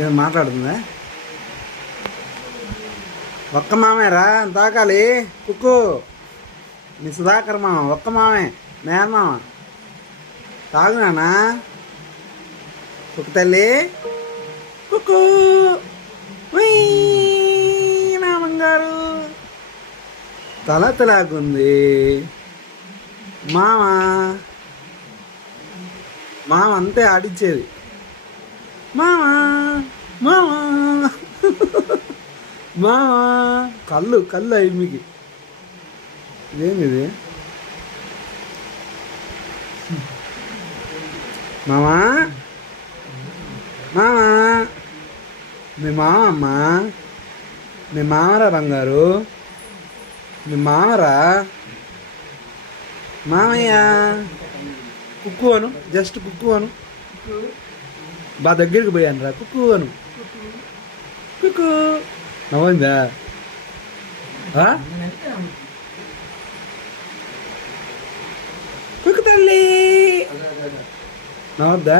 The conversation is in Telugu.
ఏం మాట్లాడుతుందా? ఒక్క మామేరా తాకాలి కుక్కు. నీ సుధాకర్ మామ ఒక్క మామే, మేనమామ. తాగు నానా కుక్క తల్లి. కుక్కు నా బంగారు. తలతలాగుంది మామ. మామ అంతే ఆడిచ్చేది. మామా మామా మామా. కళ్ళు కళ్ళు అయి మీకు ఇదేంది ఇది? మామా మామా. మీ మామ అమ్మా, మీ మామరా బంగారు, మీ మామరా. మామయ్య కుక్కు అను, జస్ట్ కుక్కు అను. బాగా దగ్గరికి పోయాను రా, కుక్కు అను. కుక్కు నవ్వుందా? కుక్కు తల్లి నవ్వద్దా?